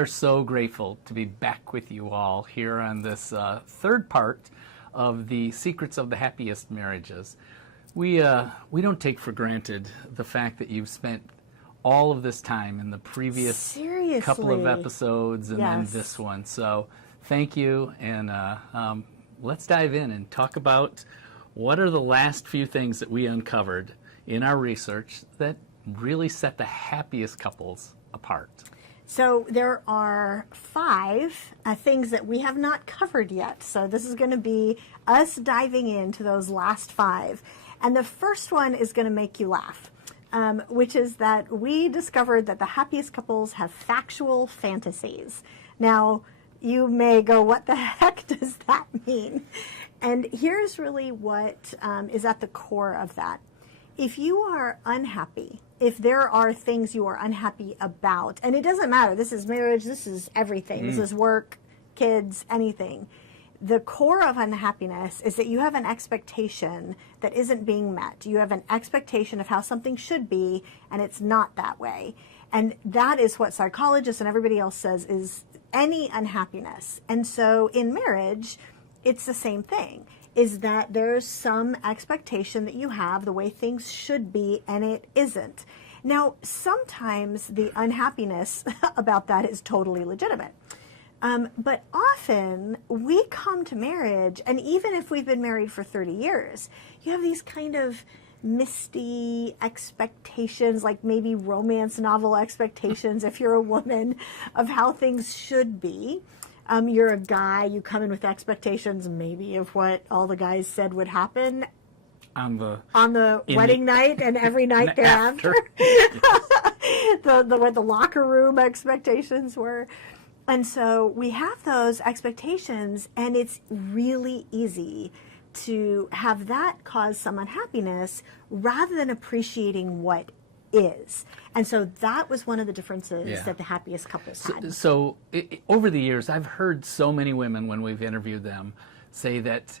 are so grateful to be back with you all here on this third part of the Secrets of the Happiest Marriages. We don't take for granted the fact that you've spent all of this time in the previous couple of episodes and then this one. So thank you, and let's dive in and talk about what are the last few things that we uncovered in our research that really set the happiest couples apart. So there are 5 things that we have not covered yet. So this is going to be us diving into those last 5. And the first one is going to make you laugh, which is that we discovered that the happiest couples have factual fantasies. Now, you may go, what the heck does that mean? And here's really what is at the core of that. If you are unhappy, if there are things you are unhappy about, and it doesn't matter, this is marriage, this is everything, this is work, kids, anything. The core of unhappiness is that you have an expectation that isn't being met. You have an expectation of how something should be, and it's not that way. And that is what psychologists and everybody else says is any unhappiness. And so in marriage, it's the same thing, is that there's some expectation that you have the way things should be, and it isn't. Now, sometimes the unhappiness about that is totally legitimate. But often we come to marriage, and even if we've been married for 30 years, you have these kind of misty expectations, like maybe romance novel expectations if you're a woman, of how things should be. You're a guy, you come in with expectations maybe of what all the guys said would happen on the wedding night and every night thereafter. What the locker room expectations were. And so we have those expectations, and it's really easy to have that cause some unhappiness rather than appreciating what is. And so that was one of the differences that the happiest couples had. So over the years, I've heard so many women when we've interviewed them say that,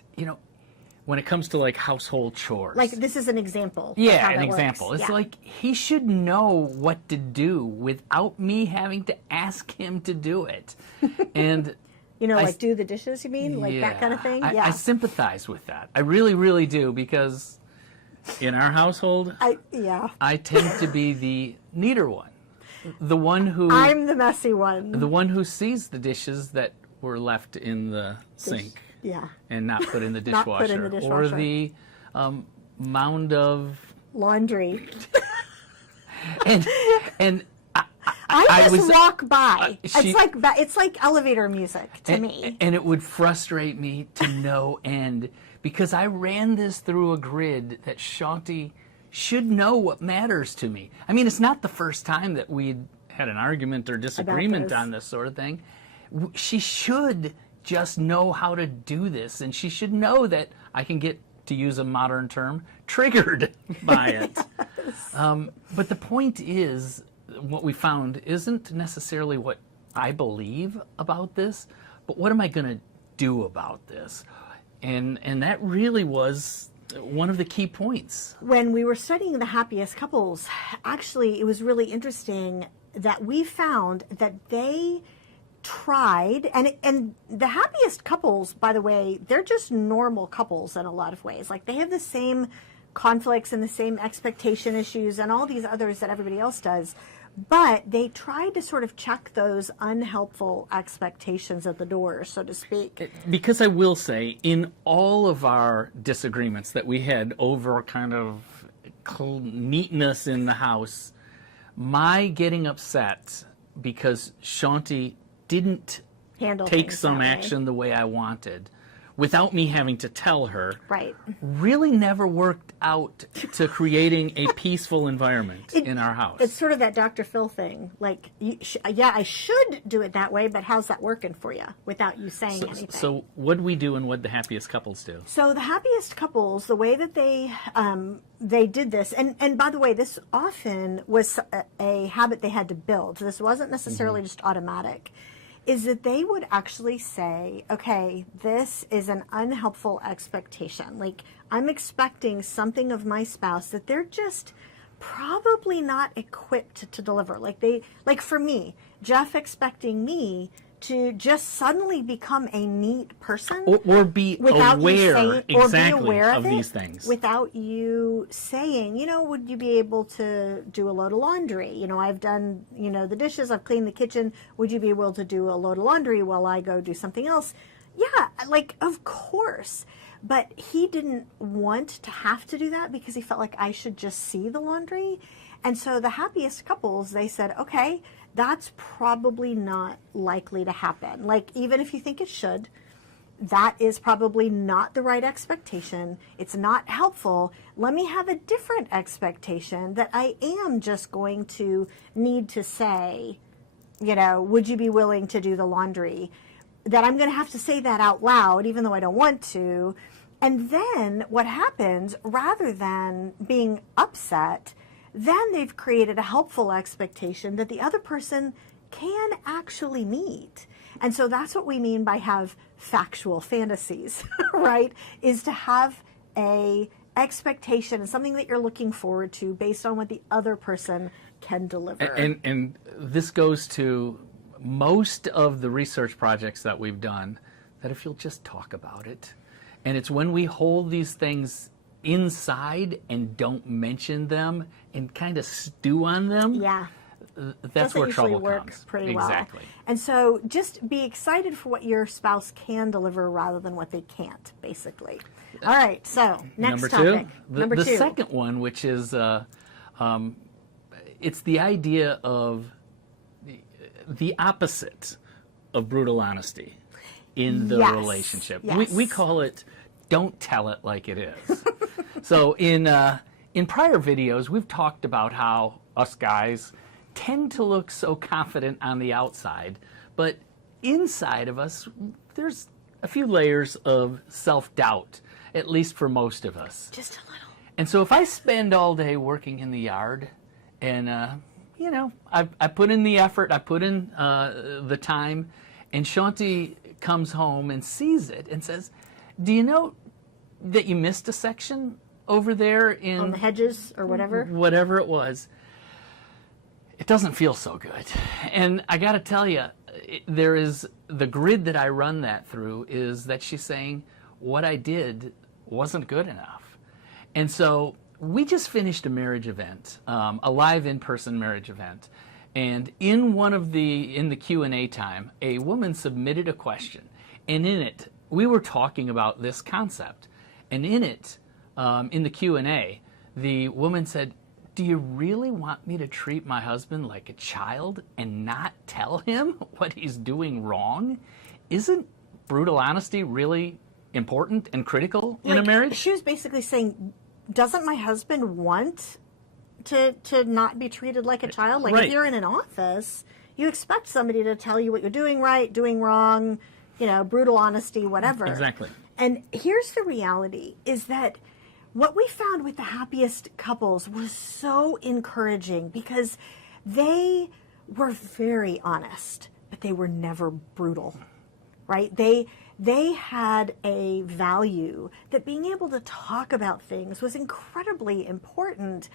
when it comes to like household chores. Like this is an example. Yeah, an example. It's like he should know what to do without me having to ask him to do it. And like do the dishes, you mean? Like that kind of thing? I sympathize with that. I really, really do, because in our household, I tend to be the neater one. The one who... I'm the messy one. The one who sees the dishes that were left in the sink. And not put in the dishwasher. Not put in the dishwasher. Or the mound of... laundry. and I just walk by. It's like elevator music to me. And it would frustrate me to no end, because I ran this through a grid that Shanti should know what matters to me. I mean, it's not the first time that we'd had an argument or disagreement on this sort of thing. She should just know how to do this, and she should know that I can get, to use a modern term, triggered by it. But the point is, what we found isn't necessarily what I believe about this, but what am I going to do about this? And that really was one of the key points. When we were studying the happiest couples, actually it was really interesting that we found that they tried, and the happiest couples, by the way, they're just normal couples in a lot of ways. Like they have the same conflicts and the same expectation issues and all these others that everybody else does, but they tried to sort of check those unhelpful expectations at the door, so to speak. Because I will say, in all of our disagreements that we had over kind of neatness in the house, my getting upset because Shanti didn't take some action the way I wanted, without me having to tell her, really never worked out to creating a peaceful environment in our house. It's sort of that Dr. Phil thing. Like, I should do it that way, but how's that working for you without you saying anything? So what do we do, and what the happiest couples do? So the happiest couples, the way that they did this, and by the way, this often was a habit they had to build. So this wasn't necessarily just automatic. Is that they would actually say, okay, this is an unhelpful expectation. Like, I'm expecting something of my spouse that they're just probably not equipped to deliver. Like for me, Jeff expecting me to just suddenly become a neat person, or be aware of it, these things, without you saying, would you be able to do a load of laundry? I've done, the dishes, I've cleaned the kitchen. Would you be able to do a load of laundry while I go do something else? Yeah, of course. But he didn't want to have to do that because he felt like I should just see the laundry. And so the happiest couples, they said, okay, that's probably not likely to happen. Even if you think it should, that is probably not the right expectation. It's not helpful. Let me have a different expectation that I am just going to need to say, would you be willing to do the laundry? That I'm going to have to say that out loud, even though I don't want to. And then what happens, rather than being upset, then they've created a helpful expectation that the other person can actually meet. And so that's what we mean by have factual fantasies, right? Is to have a expectation and something that you're looking forward to based on what the other person can deliver. And this goes to most of the research projects that we've done, that if you'll just talk about it, and it's when we hold these things inside and don't mention them and kind of stew on them, that's where trouble comes. Pretty exactly. Well. And so just be excited for what your spouse can deliver rather than what they can't, basically. All right, so next topic. Number two. The second one, which is it's the idea of the opposite of brutal honesty in the relationship. Yes. We call it don't tell it like it is. So in prior videos, we've talked about how us guys tend to look so confident on the outside, but inside of us, there's a few layers of self-doubt, at least for most of us. Just a little. And so if I spend all day working in the yard and, I put in the effort, I put in the time, and Shanti comes home and sees it and says, do you know that you missed a section over there on the hedges or whatever? Whatever it was. It doesn't feel so good. And I got to tell you, there is the grid that I run that through is that she's saying what I did wasn't good enough. And so we just finished a marriage event, a live in-person marriage event. And in the Q&A time, a woman submitted a question. And in it, we were talking about this concept. And in it, in the Q&A, the woman said, do you really want me to treat my husband like a child and not tell him what he's doing wrong? Isn't brutal honesty really important and critical in a marriage? She was basically saying, doesn't my husband want to not be treated like a child? Right. If you're in an office, you expect somebody to tell you what you're doing right, doing wrong, brutal honesty, whatever. Exactly. And here's the reality, is that what we found with the happiest couples was so encouraging because they were very honest, but they were never brutal, right? They had a value that being able to talk about things was incredibly important,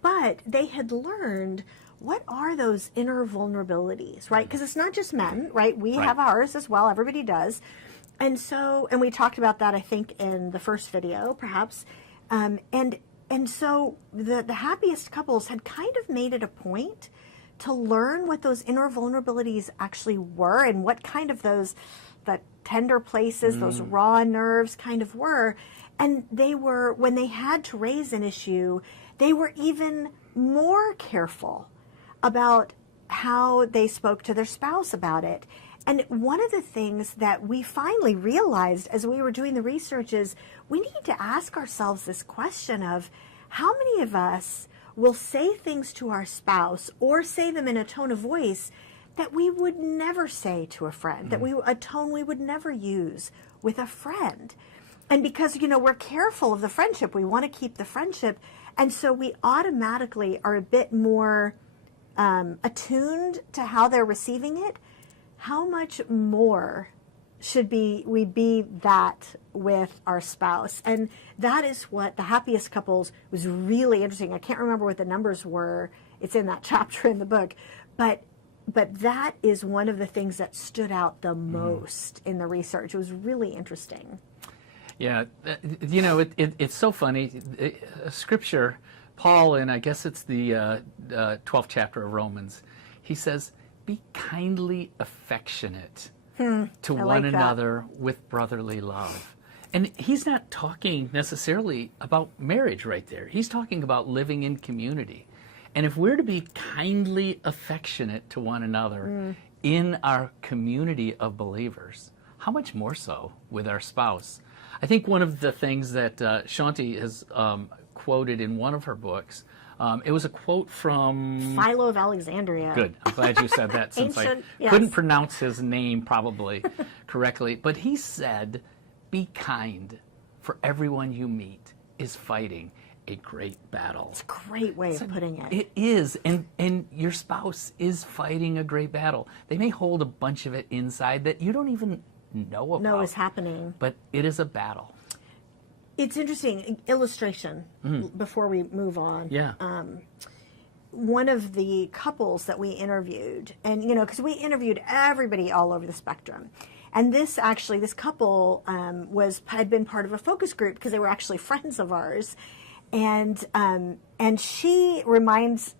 but they had learned what are those inner vulnerabilities, right? Because it's not just men, right? We have ours as well. Everybody does. And we talked about that, I think, in the first video, perhaps. And so the happiest couples had kind of made it a point to learn what those inner vulnerabilities actually were and what kind of the tender places, those raw nerves kind of were. And when they had to raise an issue, they were even more careful about how they spoke to their spouse about it. And one of the things that we finally realized as we were doing the research is we need to ask ourselves this question of how many of us will say things to our spouse or say them in a tone of voice that we would never say to a friend, a tone we would never use with a friend. And because, we're careful of the friendship, we want to keep the friendship, and so we automatically are a bit more attuned to how they're receiving it. How much more we be that with our spouse. And that is what the happiest couples was really interesting. I can't remember what the numbers were. It's in that chapter in the book. But that is one of the things that stood out the most in the research. It was really interesting. Yeah, it's so funny. Scripture, Paul, and I guess it's the 12th chapter of Romans, he says, be kindly affectionate to one another with brotherly love. And he's not talking necessarily about marriage right there. He's talking about living in community. And if we're to be kindly affectionate to one another in our community of believers, how much more so with our spouse? I think one of the things that Shanti has quoted in one of her books, it was a quote from Philo of Alexandria. Good. I'm glad you said that since Ancient, I couldn't pronounce his name probably correctly. But he said, be kind, for everyone you meet is fighting a great battle. It's a great way of putting it. It is. And your spouse is fighting a great battle. They may hold a bunch of it inside that you don't even know about. Know is happening. But it is a battle. It's interesting. Illustration before we move on. Yeah. One of the couples that we interviewed, and because we interviewed everybody all over the spectrum, and this couple had been part of a focus group because they were actually friends of ours, and she reminds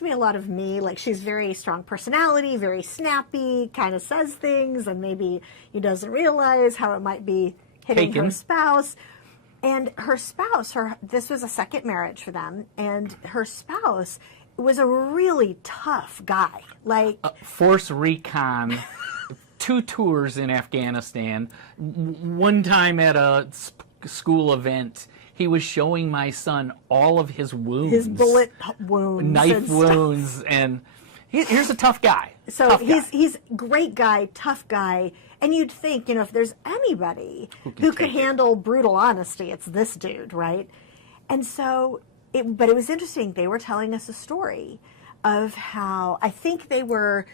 me a lot of me. Like, she's very strong personality, very snappy, kind of says things, and maybe he doesn't realize how it might be hitting her spouse. And her spouse, this was a second marriage for them, and her spouse was a really tough guy. Like, force recon, 2 tours in Afghanistan, one time at a school event, he was showing my son all of his wounds. His bullet wounds. Knife wounds, and here's a tough guy. So he's a great guy, tough guy. And you'd think, if there's anybody who could handle brutal honesty, it's this dude, right? And so, but it was interesting. They were telling us a story of how, I think they were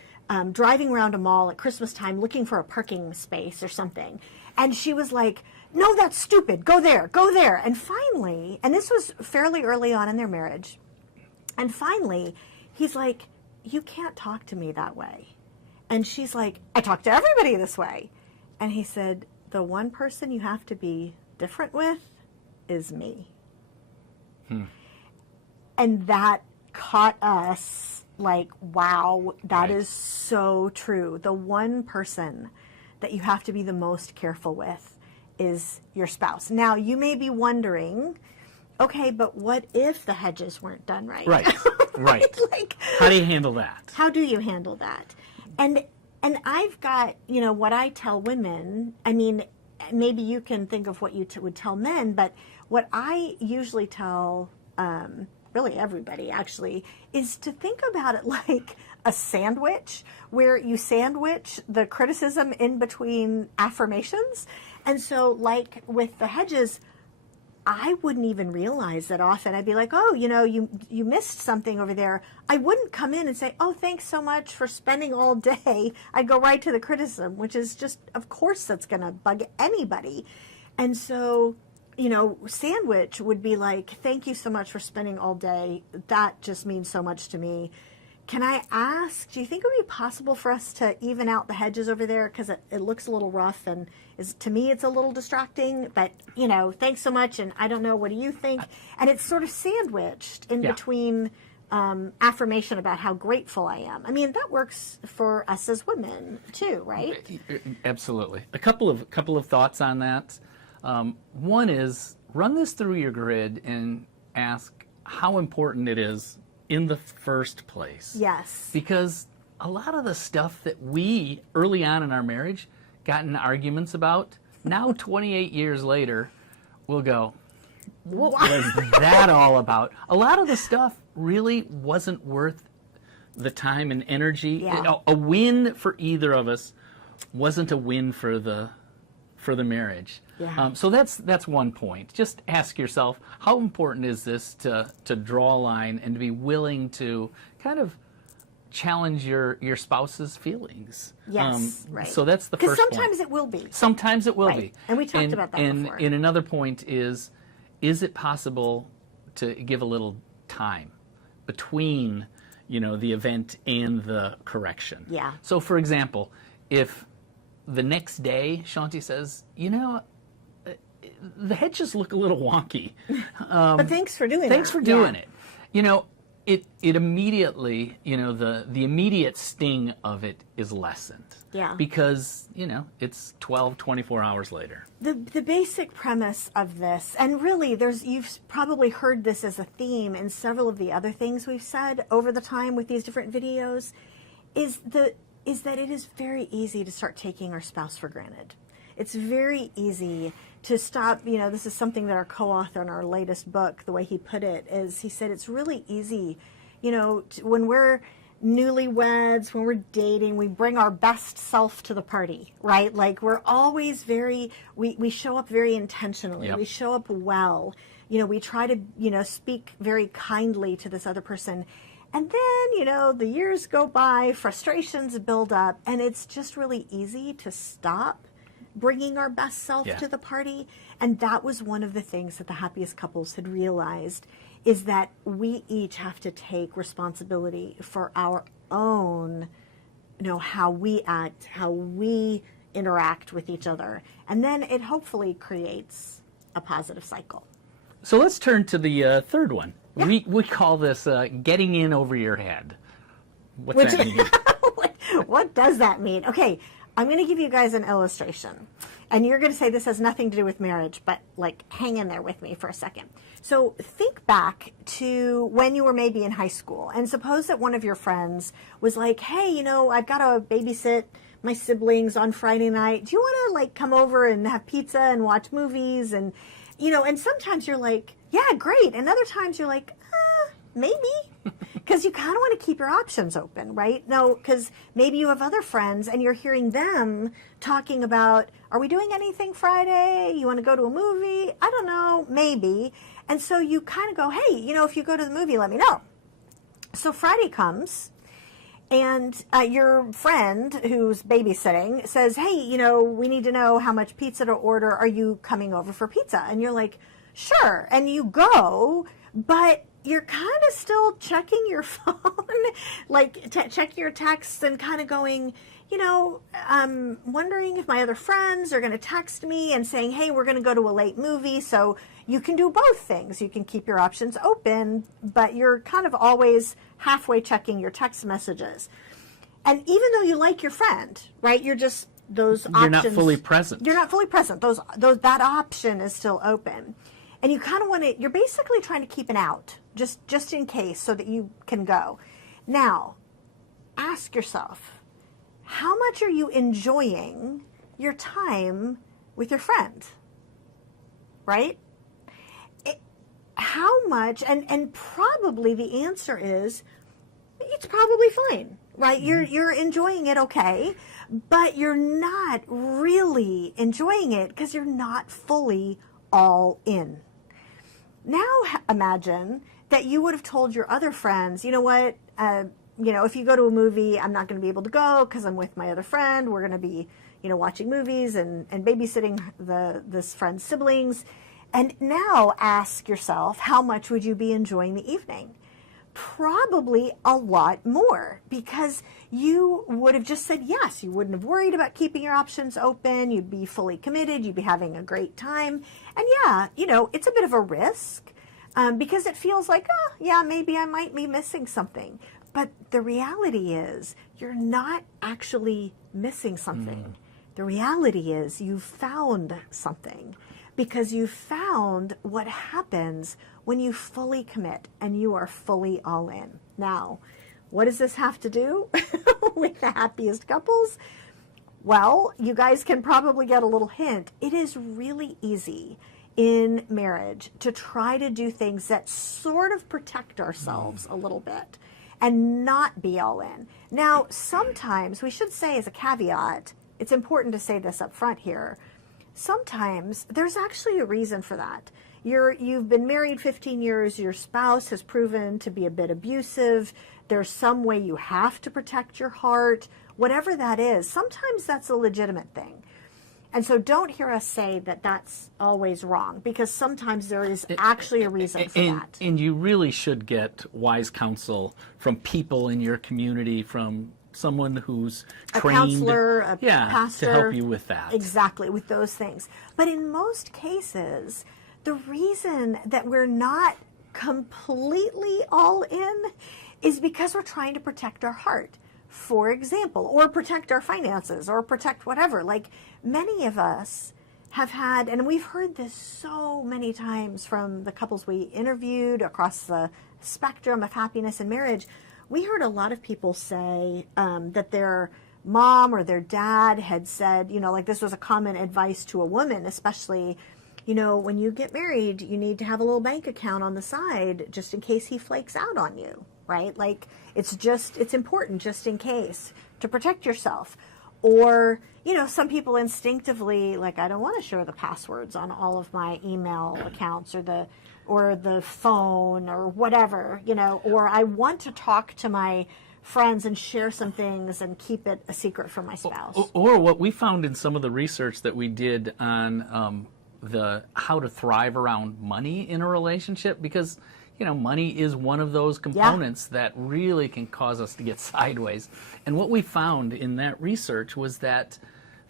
driving around a mall at Christmas time looking for a parking space or something. And she was like, no, that's stupid. Go there, go there. And finally, and this was fairly early on in their marriage, and finally, he's like, you can't talk to me that way. And she's like, I talk to everybody this way. And he said, the one person you have to be different with is me. And that caught us like, wow, that is so true. The one person that you have to be the most careful with is your spouse. Now, you may be wondering, okay, but what if the hedges weren't done right? Right. Like, how do you handle that? How do you handle that? And I've got, what I tell women, I mean, maybe you can think of what you would tell men, but what I usually tell really everybody actually is to think about it like a sandwich, where you sandwich the criticism in between affirmations. And so, like with the hedges, I wouldn't even realize that often. I'd be like, oh, you missed something over there. I wouldn't come in and say, oh, thanks so much for spending all day. I'd go right to the criticism, which is just, of course, that's going to bug anybody. And so, sandwich would be like, thank you so much for spending all day. That just means so much to me. Can I ask, do you think it would be possible for us to even out the hedges over there? Because it looks a little rough, and to me it's a little distracting. But, thanks so much, and I don't know, what do you think? And it's sort of sandwiched in between affirmation about how grateful I am. I mean, that works for us as women, too, right? Absolutely. A couple of thoughts on that. One is, run this through your grid and ask how important it is in the first place. Yes. Because a lot of the stuff that we, early on in our marriage, got in arguments about, now 28 years later, we'll go, what was that all about? A lot of the stuff really wasn't worth the time and energy. Yeah. A win for either of us wasn't a win for the marriage. Yeah. So that's one point. Just ask yourself, how important is this to draw a line and to be willing to kind of challenge your spouse's feelings. Yes, right. So that's the Because first sometimes point. it will be. Sometimes it will Right. be. And we talked about that before. And another point is it possible to give a little time between, the event and the correction? Yeah. So, for example, if the next day Shanti says, the hedges look a little wonky. But thanks for doing it. Thanks for doing it. It immediately, the immediate sting of it is lessened. Yeah. Because, it's 12, 24 hours later. The basic premise of this, and really you've probably heard this as a theme in several of the other things we've said over the time with these different videos, is that it is very easy to start taking our spouse for granted. It's very easy to stop, this is something that our co-author in our latest book, the way he put it, is he said it's really easy, when we're newlyweds, when we're dating, we bring our best self to the party, right? Like we're always we show up very intentionally. Yep. We show up well. We try to, speak very kindly to this other person. And then, the years go by, frustrations build up, and it's just really easy to stop bringing our best self to the party. And that was one of the things that the happiest couples had realized, is that we each have to take responsibility for our own, how we act, how we interact with each other. And then it hopefully creates a positive cycle. So let's turn to the third one. Yeah. We call this getting in over your head. What's that mean? What does that mean? Okay, I'm going to give you guys an illustration. And you're going to say this has nothing to do with marriage, but hang in there with me for a second. So think back to when you were maybe in high school, and suppose that one of your friends was like, hey, I've got to babysit my siblings on Friday night. Do you want to come over and have pizza and watch movies? And, and sometimes you're like, yeah, great. And other times you're like, maybe. Because you kind of want to keep your options open, right? No, because maybe you have other friends and you're hearing them talking about, are we doing anything Friday? You want to go to a movie? I don't know, maybe. And so you kind of go, hey, if you go to the movie, let me know. So Friday comes and your friend who's babysitting says, hey, we need to know how much pizza to order. Are you coming over for pizza? And you're like, sure. And you go, but you're kind of still checking your phone, check your texts and kind of going, I'm wondering if my other friends are going to text me and saying, hey, we're going to go to a late movie. So you can do both things. You can keep your options open, but you're kind of always halfway checking your text messages. And even though you like your friend, right, you're just those options. You're not fully present. You're not fully present. That option is still open. And you kind of want to, you're basically trying to keep an out, just in case, so that you can go. Now, ask yourself, how much are you enjoying your time with your friend? Right? How much, and probably the answer is, it's probably fine, right? You're enjoying it okay, but you're not really enjoying it because you're not fully all in. Now imagine that you would have told your other friends, you know what, if you go to a movie, I'm not going to be able to go because I'm with my other friend. We're going to be, watching movies and babysitting this friend's siblings. And now ask yourself, how much would you be enjoying the evening? Probably a lot more, because you would have just said yes. You wouldn't have worried about keeping your options open. You'd be fully committed. You'd be having a great time. And yeah, it's a bit of a risk because it feels like, maybe I might be missing something. But the reality is you're not actually missing something. The reality is you found something, because you found what happens when you fully commit and you are fully all in. Now, what does this have to do with the happiest couples? Well, you guys can probably get a little hint. It is really easy in marriage to try to do things that sort of protect ourselves a little bit and not be all in. Now, sometimes we should say as a caveat, it's important to say this up front here, sometimes there's actually a reason for that. You've been married 15 years, your spouse has proven to be a bit abusive, there's some way you have to protect your heart, whatever that is, sometimes that's a legitimate thing. And so don't hear us say that that's always wrong, because sometimes there is actually a reason for that. And you really should get wise counsel from people in your community, from someone who's trained, a counselor, a pastor, to help you with that. Exactly, with those things. But in most cases, the reason that we're not completely all in is because we're trying to protect our heart, for example, or protect our finances, or protect whatever. Like, many of us have had, and we've heard this so many times from the couples we interviewed across the spectrum of happiness and marriage. We heard a lot of people say that their mom or their dad had said, like this was a common advice to a woman, especially, when you get married, you need to have a little bank account on the side just in case he flakes out on you, right? Like, it's important just in case to protect yourself. Or, some people instinctively, like, I don't want to share the passwords on all of my email accounts or the phone or whatever, or I want to talk to my friends and share some things and keep it a secret from my spouse. Or what we found in some of the research that we did on the how to thrive around money in a relationship, because money is one of those components that really can cause us to get sideways. And what we found in that research was that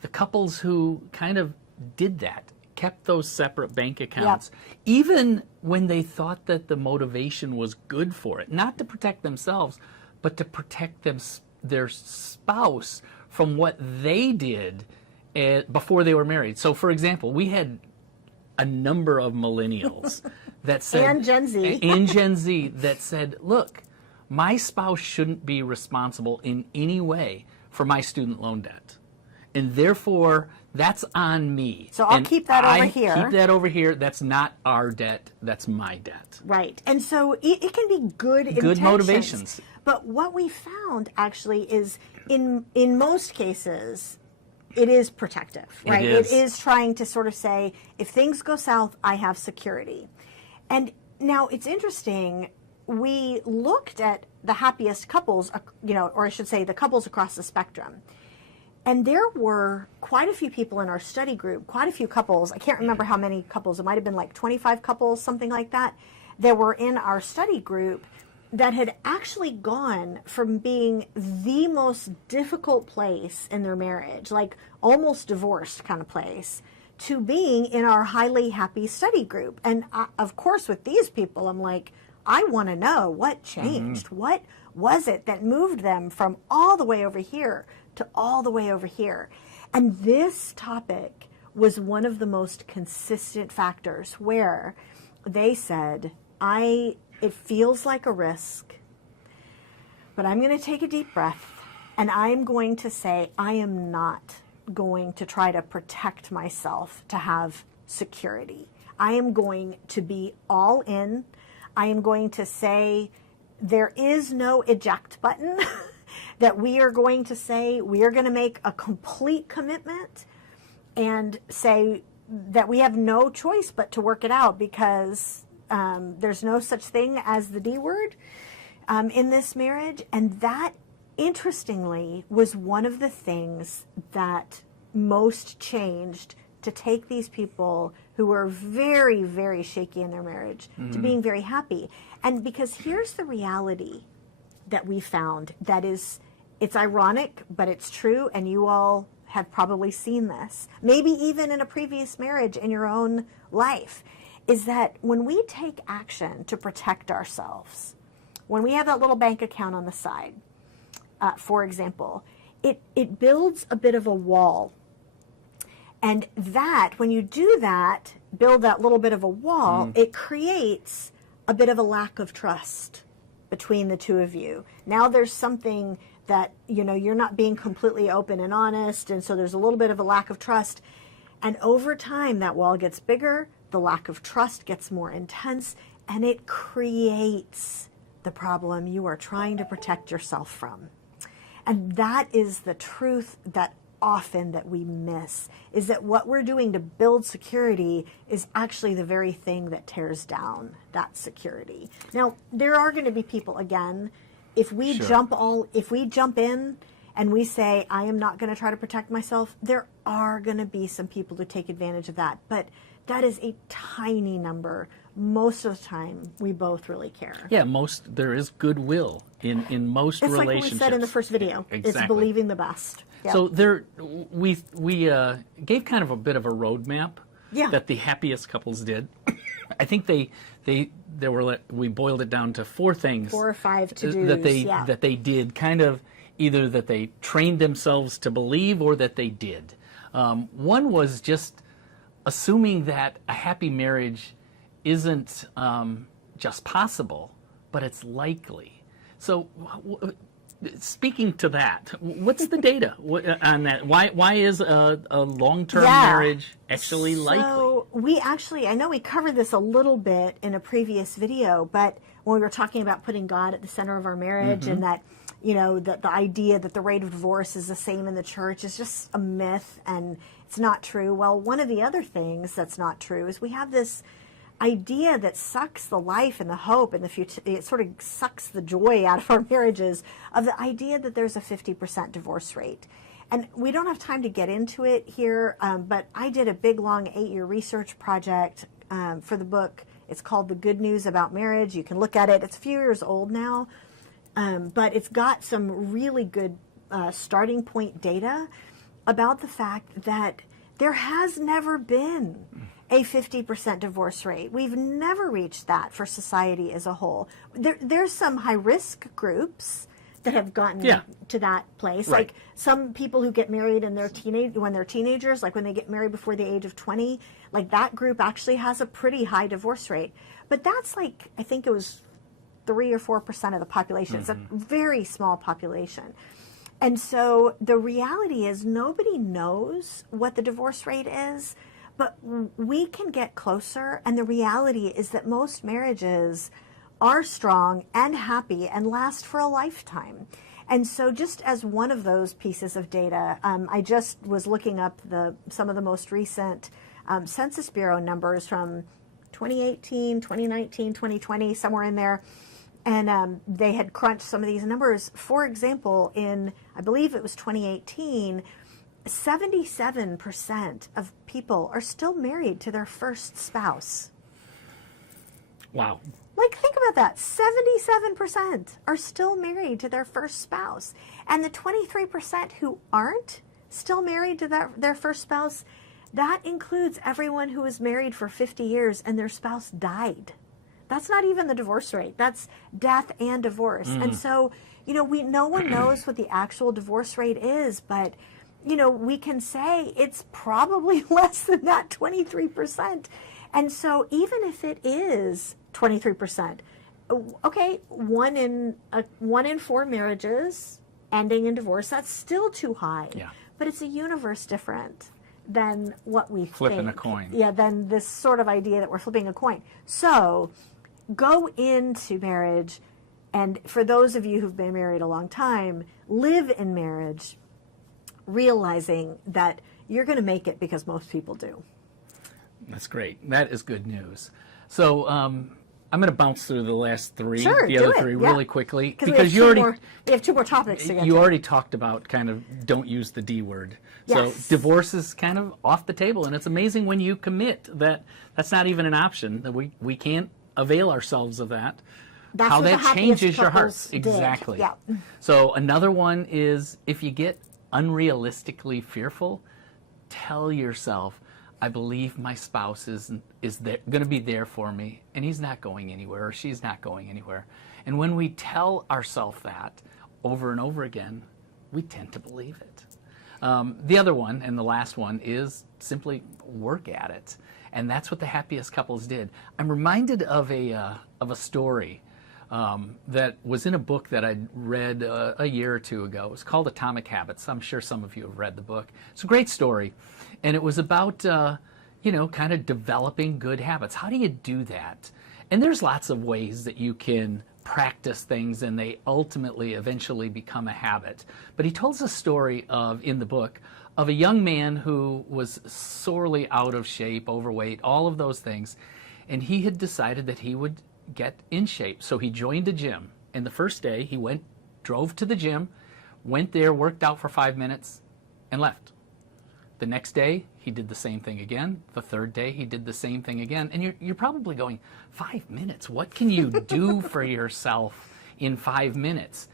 the couples who kind of did that, kept those separate bank accounts, even when they thought that the motivation was good for it, not to protect themselves, but to protect their spouse from what they did before they were married. So, for example, we had a number of millennials that said, and Gen Z that said, look, my spouse shouldn't be responsible in any way for my student loan debt, and therefore that's on me. So I'll keep that over here. Keep that over here. That's not our debt. That's my debt. Right. And so it can be good intentions, motivations. But what we found actually is in most cases, it is protective, right? It is trying to sort of say, if things go south, I have security. And now it's interesting, we looked at the happiest couples, or I should say the couples across the spectrum. And there were quite a few people in our study group, quite a few couples. I can't remember how many couples. It might have been like 25 couples, something like that, that were in our study group that had actually gone from being the most difficult place in their marriage, like almost divorced kind of place, to being in our highly happy study group. And of course, with these people, I'm like, I want to know what changed. Mm-hmm. What was it that moved them from all the way over here to all the way over here? And this topic was one of the most consistent factors where they said, it feels like a risk, but I'm going to take a deep breath and I'm going to say, I am not going to try to protect myself to have security. I am going to be all in. I am going to say there is no eject button. That we are going to say we are going to make a complete commitment and say that we have no choice but to work it out, because there's no such thing as the D word in this marriage. And that, interestingly, was one of the things that most changed to take these people who were very, very shaky in their marriage to being very happy. And because here's the reality that we found that is, it's ironic, but it's true, and you all have probably seen this, maybe even in a previous marriage in your own life, is that when we take action to protect ourselves, when we have that little bank account on the side, for example, it builds a bit of a wall. And that, when you do that, build that little bit of a wall, it creates a bit of a lack of trust between the two of you. Now there's something that, you're not being completely open and honest, and so there's a little bit of a lack of trust. And over time, that wall gets bigger, the lack of trust gets more intense, and it creates the problem you are trying to protect yourself from. And that is the truth that often that we miss is that what we're doing to build security is actually the very thing that tears down that security. Now, there are going to be people, again, if we jump in and we say, I am not going to try to protect myself, there are going to be some people who take advantage of that. But that is a tiny number. Most of the time, we both really care. Yeah, there is goodwill in most relationships. It's like what we said in the first video. Exactly. It's believing the best. Yep. So we gave kind of a bit of a roadmap that the happiest couples did. I think we boiled it down to 4 things. 4 or 5 to-dos. That they did, kind of either that they trained themselves to believe or that they did. One was just assuming that a happy marriage isn't just possible, but it's likely. So, speaking to that, what's the data on that? Why is a long-term marriage actually likely? So I know we covered this a little bit in a previous video, but when we were talking about putting God at the center of our marriage, and that, the idea that the rate of divorce is the same in the church is just a myth and it's not true. Well, one of the other things that's not true is we have this idea that sucks the life and the hope and the future. It sort of sucks the joy out of our marriages, of the idea that there's a 50% divorce rate. And we don't have time to get into it here, but I did a big, long 8-year research project for the book. It's called The Good News About Marriage. You can look at it. It's a few years old now, but it's got some really good starting point data about the fact that there has never been a 50% divorce rate. We've never reached that for society as a whole. There's some high-risk groups that have gotten to that place. Right. Like some people who get married in when they're teenagers, like when they get married before the age of 20, like that group actually has a pretty high divorce rate. But that's like, I think it was 3 or 4% of the population. It's a very small population. And so the reality is nobody knows what the divorce rate is, but we can get closer. And the reality is that most marriages are strong and happy and last for a lifetime. And so just as one of those pieces of data, I just was looking up some of the most recent Census Bureau numbers from 2018, 2019, 2020, somewhere in there. And they had crunched some of these numbers. For example, in, I believe it was 2018, 77% of people are still married to their first spouse. Wow. Like, think about that. 77% are still married to their first spouse. And the 23% who aren't still married to their first spouse, that includes everyone who was married for 50 years and their spouse died. That's not even the divorce rate. That's death and divorce. And so, no one knows what the actual divorce rate is, but, we can say it's probably less than that 23%. And so even if it is 23%, okay, one in 4 marriages ending in divorce, that's still too high. Yeah. But it's a universe different than what we Flipping think. a coin. Yeah, than this sort of idea that we're flipping a coin. So go into marriage, and for those of you who've been married a long time, live in marriage realizing that you're going to make it because most people do. That's great. That is good news. So I'm going to bounce through the last 3, Sure, the do other it, 3 yeah. really quickly. Because we have 2 more topics to get You to. already talked about kind of don't use the D word. Yes. So divorce is kind of off the table, and it's amazing when you commit that that's not even an option, that we can't avail ourselves of that. That's how what that the happiest changes your couples hearts. did. Exactly. Yeah. So another one is, if you get unrealistically fearful, tell yourself, I believe my spouse is going to be there for me, and he's not going anywhere, or she's not going anywhere. And when we tell ourselves that over and over again, we tend to believe it. The other one, and the last one, is simply work at it. And that's what the happiest couples did. I'm reminded of a story that was in a book that I'd read a year or 2 ago. It was called Atomic Habits. I'm sure some of you have read the book. It's a great story. And it was about, kind of developing good habits. How do you do that? And there's lots of ways that you can practice things and they ultimately, eventually become a habit. But he tells a story in the book of a young man who was sorely out of shape, overweight, all of those things. And he had decided that he would get in shape. So he joined a gym. And the first day he drove to the gym, went there, worked out for 5 minutes, and left. The next day, he did the same thing again. The third day, he did the same thing again. And you're probably going, 5 minutes? What can you do for yourself in 5 minutes?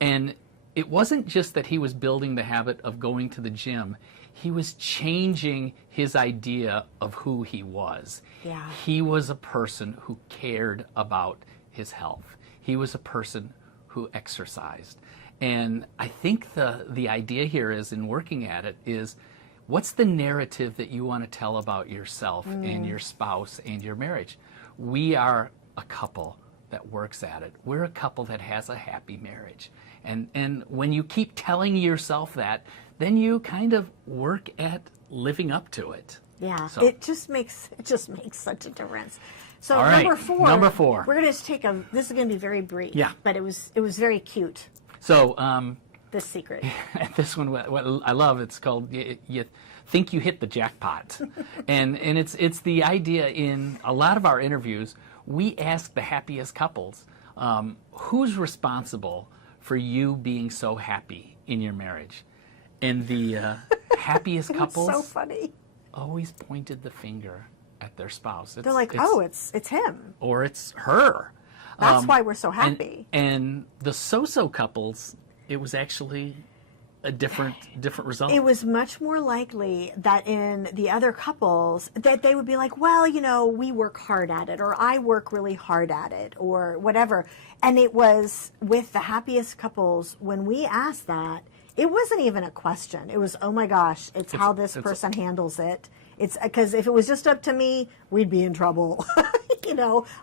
And it wasn't just that he was building the habit of going to the gym. He was changing his idea of who he was. Yeah. He was a person who cared about his health. He was a person who exercised. And I think the idea here is, in working at it, is what's the narrative that you want to tell about yourself and your spouse and your marriage? We are a couple that works at it. We're a couple that has a happy marriage. And when you keep telling yourself that, then you kind of work at living up to it. Yeah, So- it just makes such a difference. So All right, number four. We're going to just this is going to be very brief. Yeah. But it was very cute. So This secret. this one, what I love, it's called you think you hit the jackpot. and it's the idea in a lot of our interviews, we ask the happiest couples, who's responsible for you being so happy in your marriage? And the happiest couples It's so funny. always pointed the finger at their spouse. They're like, oh, it's him. or it's her. That's why we're so And- happy. And the so-so couples, it was actually a different result. It was much more likely that in the other couples that they would be like, well, we work hard at it, or I work really hard at it, or whatever. And it was with the happiest couples, when we asked that, it wasn't even a question. It was, oh my gosh, it's how this person handles it. It's because if it was just up to me, we'd be in trouble.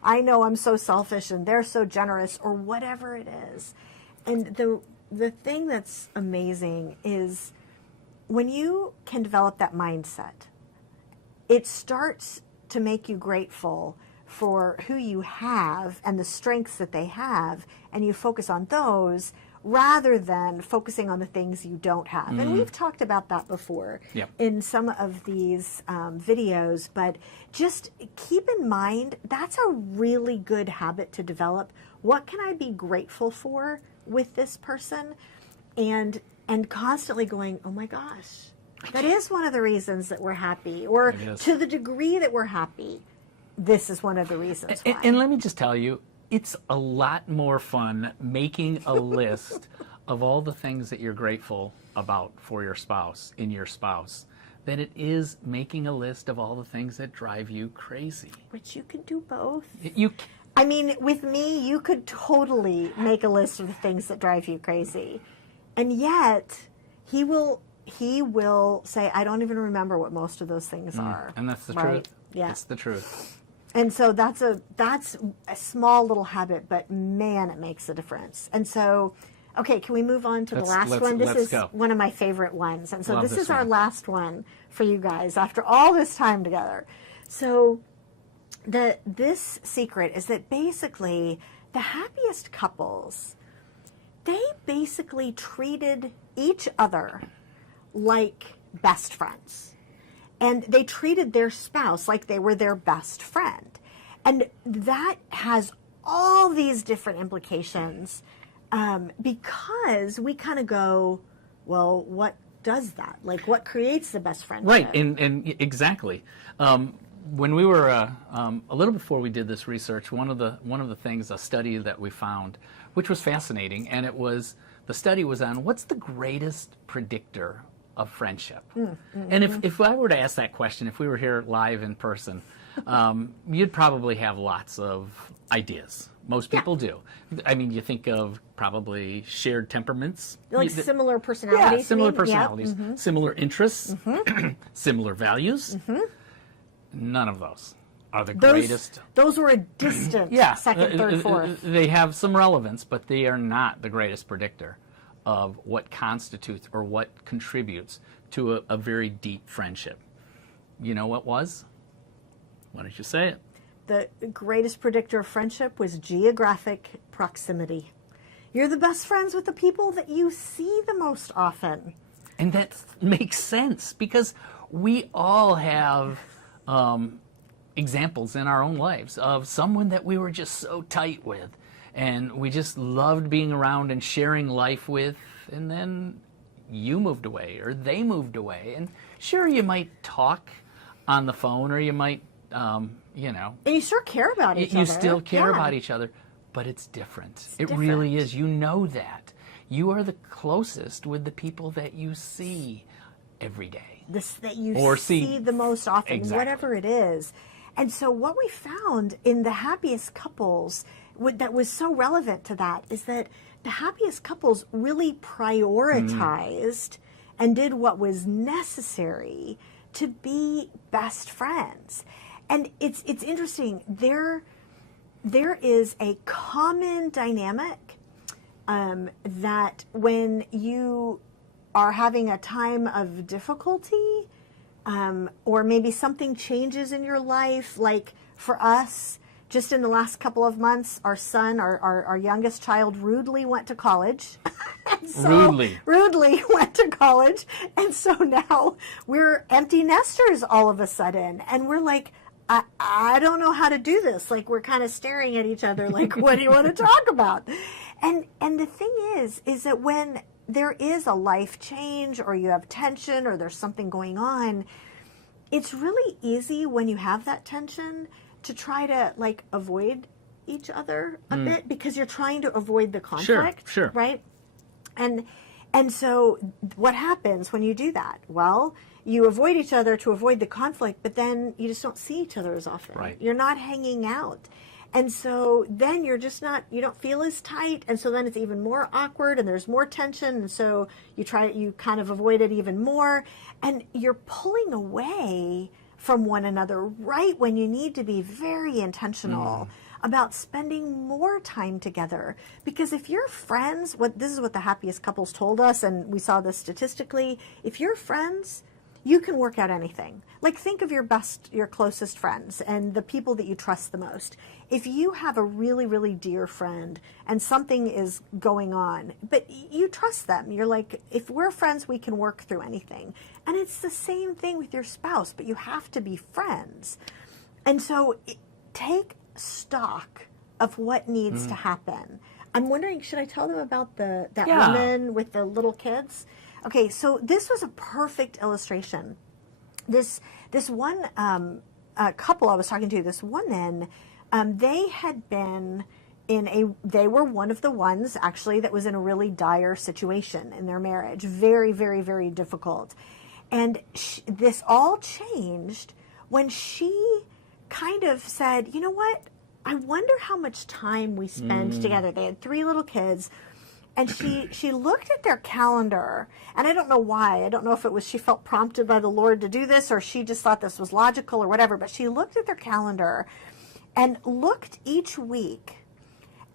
I know I'm so selfish and they're so generous, or whatever it is. And the thing that's amazing is when you can develop that mindset, it starts to make you grateful for who you have and the strengths that they have, and you focus on those rather than focusing on the things you don't have. And we've talked about that before in some of these videos, but just keep in mind, that's a really good habit to develop. What can I be grateful for with this person? And constantly going, oh my gosh, that is one of the reasons that we're happy, or to the degree that we're happy, this is one of the reasons why. And let me just tell you, it's a lot more fun making a list of all the things that you're grateful about for your spouse, than it is making a list of all the things that drive you crazy. Which you can do both. I mean, with me, you could totally make a list of the things that drive you crazy. And yet, he will say, I don't even remember what most of those things are. And that's the right? truth. Yeah. It's the truth. And so that's a small little habit, but man, it makes a difference. And so, okay, can we move on to the last one? This is one of my favorite ones. And so this is our last one for you guys after all this time together. So this secret is that basically the happiest couples, they basically treated each other like best friends. And they treated their spouse like they were their best friend. And that has all these different implications because we kind of go, well, what does that? Like, what creates the best friendship? Right, and exactly. When we were a little before we did this research, one of the things, a study that we found, which was fascinating, and the study was on what's the greatest predictor of friendship. And if I were to ask that question, if we were here live in person, you'd probably have lots of ideas. Most people do. I mean, you think of probably shared temperaments. Like similar personalities. Yeah, similar maybe? personalities, similar interests, similar values. Mm-hmm. None of those are the greatest. Those were a distant second, third, fourth. They have some relevance, but they are not the greatest predictor of what constitutes or what contributes to a very deep friendship. You know what was? Why don't you say it? The greatest predictor of friendship was geographic proximity. You're the best friends with the people that you see the most often. And that makes sense because we all have examples in our own lives of someone that we were just so tight with and we just loved being around and sharing life with, and then you moved away or they moved away. And sure, you might talk on the phone or you might, you know. And you still care about each other. You still care about each other, but it's different. It really is. You know that. You are the closest with the people that you see every day. That you see the most often, exactly. Whatever it is. And so what we found in the happiest couples that was so relevant to that is that the happiest couples really prioritized and did what was necessary to be best friends. And it's interesting. There is a common dynamic that when you are having a time of difficulty, or maybe something changes in your life, like for us, just in the last couple of months, our son, our youngest child, rudely went to college. Rudely went to college. And so now we're empty nesters all of a sudden. And we're like, I don't know how to do this. Like, we're kind of staring at each other like, what do you want to talk about? And the thing is that when there is a life change or you have tension or there's something going on, it's really easy when you have that tension to try to like avoid each other a bit because you're trying to avoid the conflict, sure. Right? And so what happens when you do that? Well, you avoid each other to avoid the conflict, but then you just don't see each other as often. Right. You're not hanging out. And so then you don't feel as tight. And so then it's even more awkward and there's more tension. And so you kind of avoid it even more. And you're pulling away from one another right when you need to be very intentional about spending more time together. Because if you're friends, this is what the happiest couples told us, and we saw this statistically, if you're friends, you can work out anything. Like, think of your closest friends and the people that you trust the most. If you have a really, really dear friend and something is going on, but you trust them, you're like, if we're friends, we can work through anything. And it's the same thing with your spouse, but you have to be friends. And so take stock of what needs to happen. I'm wondering, should I tell them about that woman with the little kids? Okay, so this was a perfect illustration. This one couple I was talking to, this woman, they had been they were one of the ones actually that was in a really dire situation in their marriage, very, very, very difficult. And this all changed when she kind of said, you know what, I wonder how much time we spend together. They had 3 little kids. And she looked at their calendar, and I don't know why. I don't know if it was she felt prompted by the Lord to do this or she just thought this was logical or whatever, but she looked at their calendar and looked each week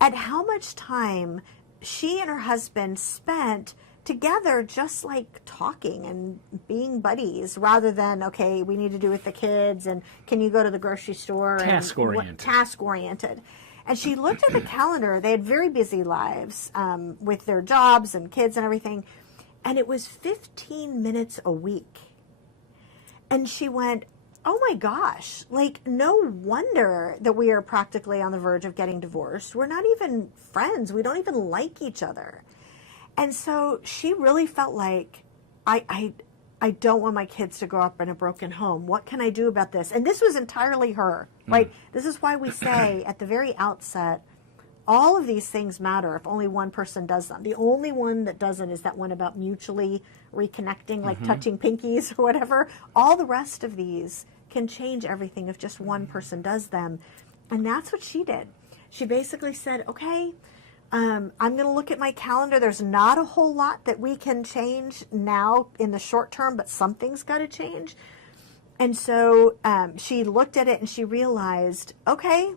at how much time she and her husband spent together just like talking and being buddies rather than, okay, we need to do with the kids and can you go to the grocery store? Task-oriented. And she looked at the calendar. They had very busy lives with their jobs and kids and everything. And it was 15 minutes a week. And she went, oh my gosh, like no wonder that we are practically on the verge of getting divorced. We're not even friends. We don't even like each other. And so she really felt like, I don't want my kids to grow up in a broken home. What can I do about this? And this was entirely her, right? This is why we say at the very outset, all of these things matter if only one person does them. The only one that doesn't is that one about mutually reconnecting, like touching pinkies or whatever. All the rest of these can change everything if just one person does them. And that's what she did. She basically said, okay, I'm going to look at my calendar. There's not a whole lot that we can change now in the short term, but something's got to change. And so she looked at it and she realized, okay,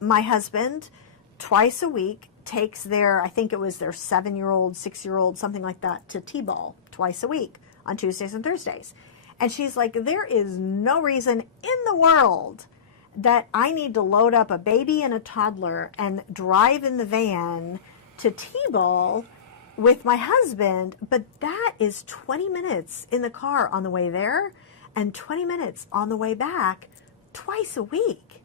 my husband twice a week takes I think it was their 7-year-old, 6-year-old, something like that, to T-ball twice a week on Tuesdays and Thursdays. And she's like, there is no reason in the world that I need to load up a baby and a toddler and drive in the van to T-ball with my husband, but that is 20 minutes in the car on the way there and 20 minutes on the way back twice a week.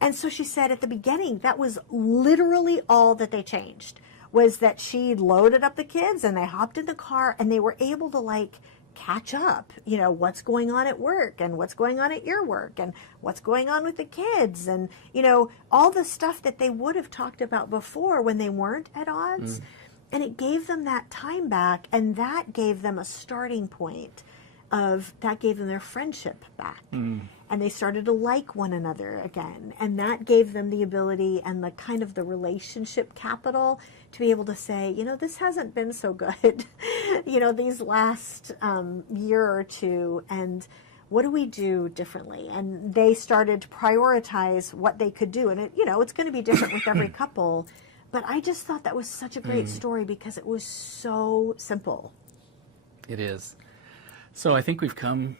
And so she said at the beginning, that was literally all that they changed, was that she loaded up the kids and they hopped in the car and they were able to like catch up, you know, what's going on at work and what's going on at your work and what's going on with the kids and, you know, all the stuff that they would have talked about before when they weren't at odds. And it gave them that time back, and that gave them a starting point that gave them their friendship back. And they started to like one another again. And that gave them the ability and the kind of the relationship capital to be able to say, you know, this hasn't been so good, you know, these last year or two. And what do we do differently? And they started to prioritize what they could do. And, it, you know, it's going to be different with every couple. But I just thought that was such a great story because it was so simple. It is. So I think we've come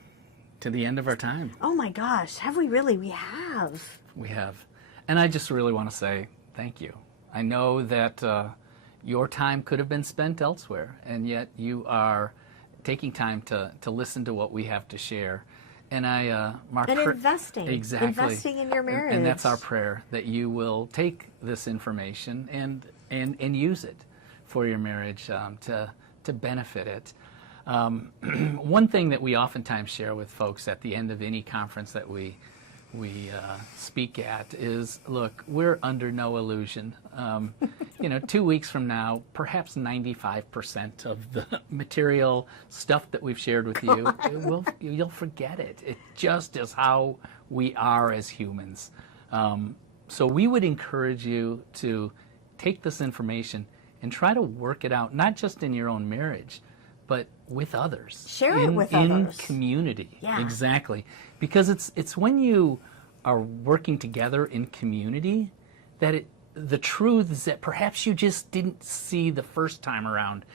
to the end of our time. Oh my gosh, have we really? We have. We have. And I just really want to say thank you. I know that your time could have been spent elsewhere, and yet you are taking time to listen to what we have to share. And Mark, and investing. Exactly. Investing in your marriage. And that's our prayer, that you will take this information and use it for your marriage to benefit it. One thing that we oftentimes share with folks at the end of any conference that we speak at is, look, we're under no illusion. You know, 2 weeks from now, perhaps 95% of the material stuff that we've shared with you, you'll forget it. It just is how we are as humans. So we would encourage you to take this information and try to work it out, not just in your own marriage, but with others. Share it with others. In community. Yeah. Exactly. Because it's when you are working together in community that the truths that perhaps you just didn't see the first time around,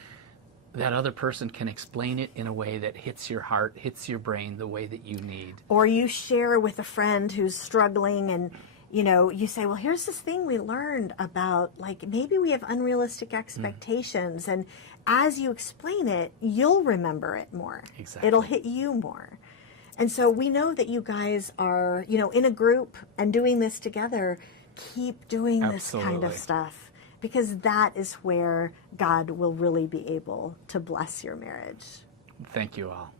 that other person can explain it in a way that hits your heart, hits your brain the way that you need. Or you share with a friend who's struggling and, you know, you say, well, here's this thing we learned about, like, maybe we have unrealistic expectations. And as you explain it, you'll remember it more. Exactly. It'll hit you more. And so we know that you guys are, you know, in a group and doing this together. Keep doing this kind of stuff, because that is where God will really be able to bless your marriage. Thank you all.